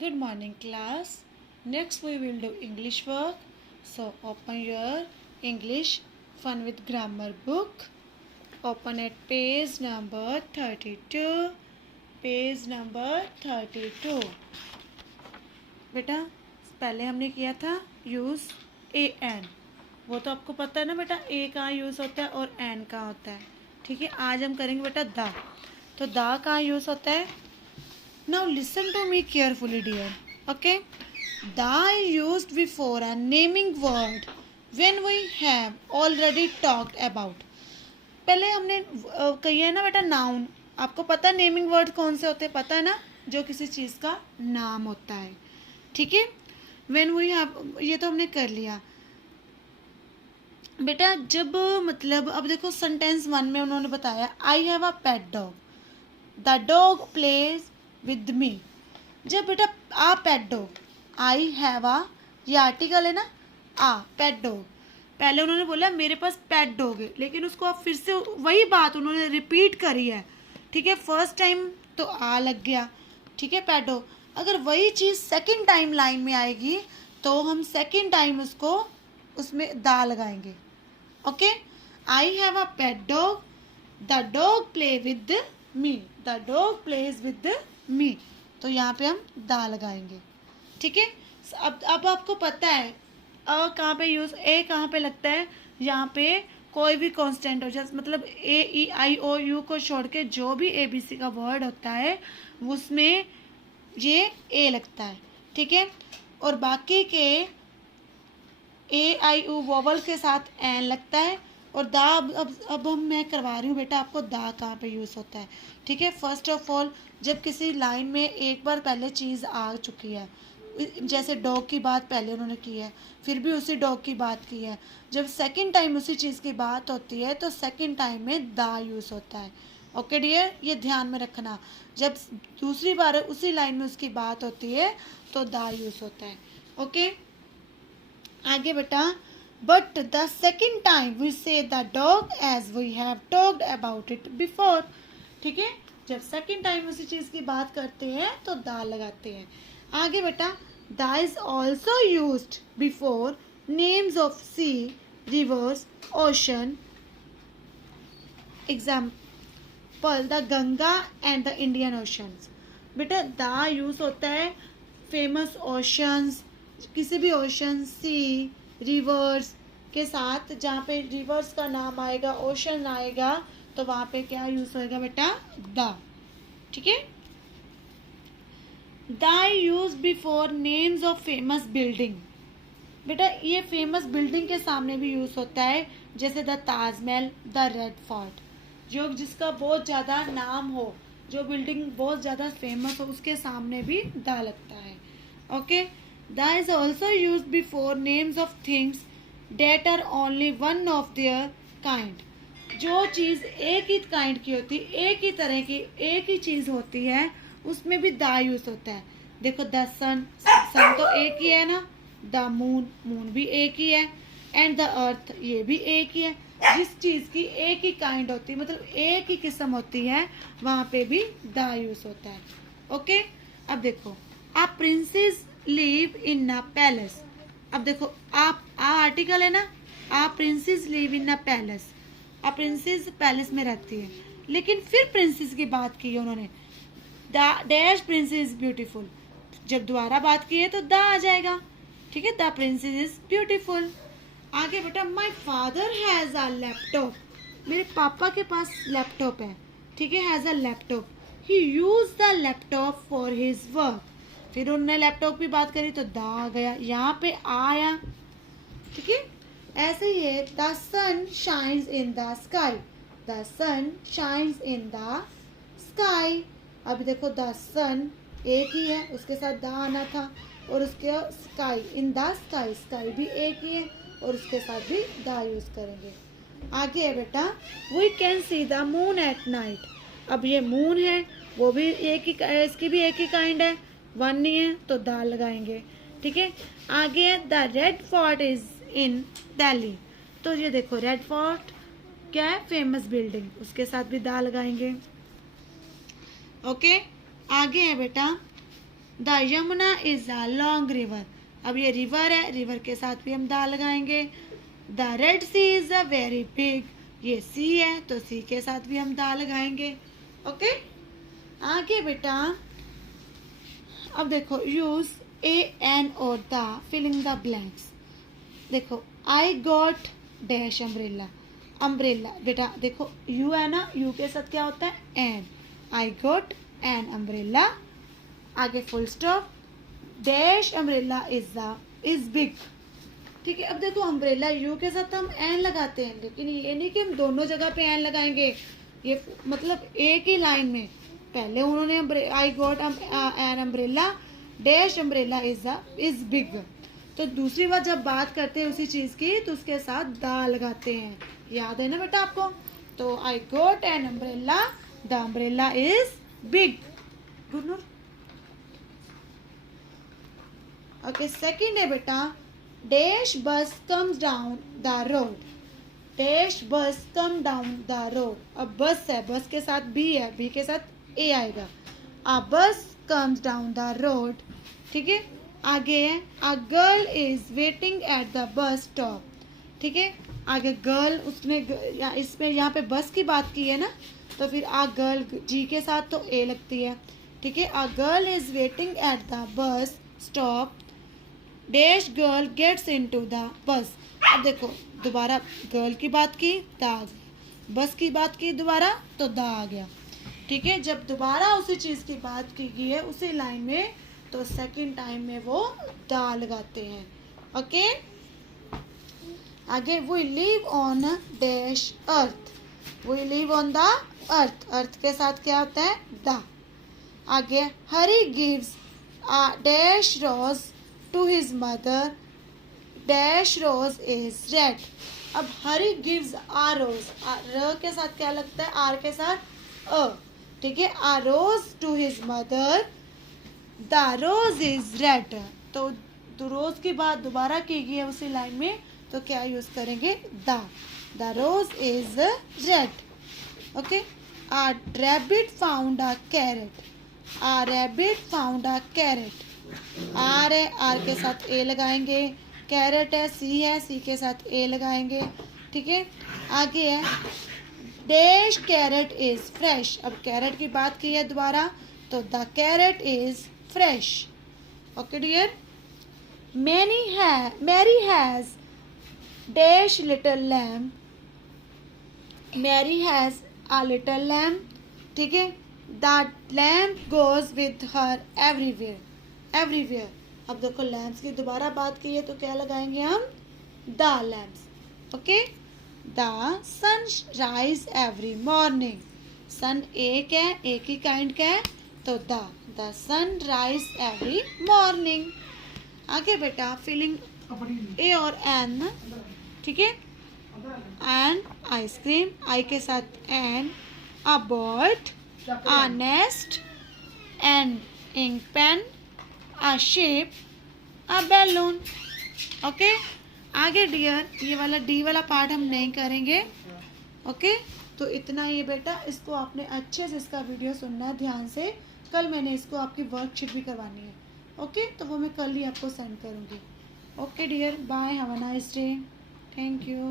Good morning, class. Next, we will do English work. So, open your English Fun with Grammar book. Open at page number 32. Page number 32. बेटा पहले हमने किया था use A N, वो तो आपको पता है ना बेटा, ए कहाँ यूज़ होता है और एन कहाँ होता है. ठीक है, आज हम करेंगे बेटा द. तो द कहाँ यूज़ होता है. Now listen to me carefully, dear. Okay? The used before a naming word when we have already talked about. पहले हमने कही है ना बेटा नाउन. आपको पता है नेमिंग वर्ड कौन से होते हैं, पता है ना, जो किसी चीज़ का नाम होता है. ठीक है, when we have, ये तो हमने कर लिया बेटा. जब मतलब अब देखो सेंटेंस 1 में उन्होंने बताया I have a pet dog, the dog plays with me. जब बेटा आ पेट डॉग, आई हैव आ, ये आर्टिकल है ना, आ पेट डॉग. पहले उन्होंने बोला मेरे पास पेट डॉग है, लेकिन उसको अब फिर से वही बात उन्होंने रिपीट करी है. ठीक है, फर्स्ट टाइम तो आ लग गया. ठीक है, पेट डॉग. अगर वही चीज़ सेकंड टाइम लाइन में आएगी तो हम सेकंड टाइम उसको उसमें दा लगाएंगे. Okay, I have a pet dog, the dog play with me, the dog plays with me. तो यहाँ पे हम दा लगाएंगे. ठीक है, अब आपको पता है अ कहाँ पे यूज, ए कहाँ पे लगता है. यहाँ पे कोई भी कांस्टेंट हो जाए, मतलब ए ई आई ओ यू को छोड़ के जो भी ए बी सी का वर्ड होता है उसमें ये ए लगता है. ठीक है, और बाकी के ए आई यू वोवल के साथ एन लगता है. और दा अब हम मैं करवा रही हूँ बेटा आपको दा कहाँ पे यूज़ होता है. ठीक है, फर्स्ट ऑफ ऑल जब किसी लाइन में एक बार पहले चीज़ आ चुकी है, जैसे डॉग की बात पहले उन्होंने की है, फिर भी उसी डॉग की बात की है, जब सेकंड टाइम उसी चीज़ की बात होती है तो सेकंड टाइम में दा यूज़ होता है. ओके डियर, ये ध्यान में रखना. जब दूसरी बार उसी लाइन में उसकी बात होती है तो दा यूज़ होता है. ओके, आगे बेटा. But the second time we see the dog as we have talked about it before. ठीक है, जब सेकेंड टाइम उसी चीज़ की बात करते हैं तो दा लगाते हैं. आगे बेटा, the is also used before names of sea, rivers, ocean. Example the Ganga and the Indian oceans. बेटा दा यूज होता है फेमस ओशंस, किसी भी ओशन, सी, रिवर्स के साथ. जहाँ पे रिवर्स का नाम आएगा, ओशन आएगा, तो वहाँ पे क्या यूज होएगा बेटा, द. ठीक है, the use before names of famous building. बेटा ये फेमस बिल्डिंग के सामने भी यूज होता है, जैसे the Taj Mahal, the red fort. जो जिसका बहुत ज़्यादा नाम हो, जो बिल्डिंग बहुत ज़्यादा फेमस हो, उसके सामने भी द लगता है. Okay, the is also use before names of things that are only one of their kind. जो चीज़ एक ही काइंड की होती है, एक ही तरह की, एक ही चीज़ होती है, उसमें भी द यूज होता है. देखो द सन, सन तो एक ही है ना, द मून, मून भी एक ही है, एंड द अर्थ, ये भी एक ही है. जिस चीज़ की एक ही काइंड होती है, मतलब एक ही किस्म होती है, वहाँ पे भी द यूज होता है. ओके, अब देखो a princess live in a palace. अब देखो आप आ आर्टिकल है ना, a princess live in a palace. A princess palace में रहती है, लेकिन फिर प्रिंसेस की बात की है उन्होंने, द डैश प्रिंसेस ब्यूटीफुल. जब दोबारा बात की है तो द आ जाएगा. ठीक है, द प्रिंसेस इज ब्यूटीफुल. आगे बेटा, my father has a laptop. मेरे पापा के पास लैपटॉप है. ठीक है, has a laptop. He use the laptop for his work. फिर उन्होंने लैपटॉप की बात करी तो दा आ गया, यहाँ पे आया. ठीक है, ऐसे ही है. The sun shines in the sky, the sun shines in the sky. अभी देखो द सन एक ही है, उसके साथ द आना था, और उसके sky, in the sky, sky भी एक ही है, और उसके साथ भी द यूज करेंगे. आगे है बेटा, we can see the moon at night. अब ये मून है, वो भी एक ही, इसकी भी एक ही काइंड है, वन नहीं है तो द लगाएंगे. ठीक है, आगे है the red fort is in Delhi. तो ये देखो रेड फोर्ट क्या है, फेमस बिल्डिंग, उसके साथ भी द लगाएंगे. ओके, आगे है बेटा, the Yamuna is a long river. अब ये रिवर है, रिवर के साथ भी हम दा लगाएंगे। The red sea is a very big, ये सी है तो सी के साथ भी हम दा लगाएंगे। ओके, आगे बेटा अब देखो यूज ए एन और द फिलिंग द ब्लैंक्स। देखो I got dash umbrella, umbrella बेटा देखो यू है ना, यू के साथ क्या होता है an, I got an umbrella, आगे full stop, dash umbrella is big. ठीक है, अब देखो अम्ब्रेला यू के साथ हम एन लगाते हैं, लेकिन ये नहीं कि हम दोनों जगह पे एन लगाएंगे, ये मतलब एक ही लाइन में। पहले उन्होंने आई got an umbrella dash umbrella is big, तो दूसरी बार जब बात करते हैं उसी चीज की तो उसके साथ दा लगाते हैं, याद है ना बेटा आपको। तो आई got an umbrella, the umbrella is big. Good Noor. Okay, second है बेटा डैश बस comes down the road, dash बस कम डाउन द रोड। अब बस है, बस के साथ बी है, बी के साथ ए आएगा। अ बस कम्स डाउन द रोड। ठीक है, आगे है a girl is waiting at the bus stop. ठीक है, आगे गर्ल उसने इसमें यहाँ पे बस की बात की है ना, तो फिर अ गर्ल जी के साथ तो ए लगती है। ठीक है, a girl is waiting at the bus stop, dash girl gets into the bus. अब देखो दोबारा गर्ल की बात की द आ गया, बस की बात की दोबारा तो द आ गया। ठीक है, जब दोबारा उसी चीज़ की बात की गई है उसी लाइन में तो सेकंड टाइम में वो द लगाते हैं। ओके, आगे we live on dash earth, we live on the earth, earth के साथ क्या होता है द। आगे Hari gives a dash rose to his mother, dash rose is red. अब हरी गिव्स आ रोज, र के साथ क्या लगता है आर के साथ अ। ठीक है, a rose to his mother, the rose is red. तो रोज की बात दोबारा की गई है उसी लाइन में तो क्या यूज करेंगे the rose is red. Okay, a rabbit found a carrot, a rabbit found a carrot. R है, आर के साथ ए लगाएंगे, कैरेट है, सी है, सी के साथ ए लगाएंगे। ठीक है, आगे है डैश कैरेट इज फ्रेश। अब कैरेट की बात की है दोबारा तो the carrot is fresh. Okay dear, Mary has dash little lamp, Mary has a little lamp. ठीक है, the lamp goes with her everywhere, everywhere. अब देखो लैम्प्स की दोबारा बात की है तो क्या लगाएंगे हम the lamps. Okay, the sun rise every morning, sun एक है, एक ही काइंड का है तो the sun rise every morning. आगे बेटा फिलिंग ए और एन। ठीक है, एन आइसक्रीम, आई के साथ an, a bird, a nest, an ink pen, a shape, a balloon. Okay, आगे डियर ये वाला डी वाला पार्ट हम नहीं करेंगे। ओके, तो इतना ही बेटा, इसको आपने अच्छे से इसका वीडियो सुनना है ध्यान से। कल मैंने इसको आपकी वर्कशीट भी करवानी है। ओके, तो वो मैं कल ही आपको सेंड करूँगी। Okay dear, bye, have a nice day, thank you.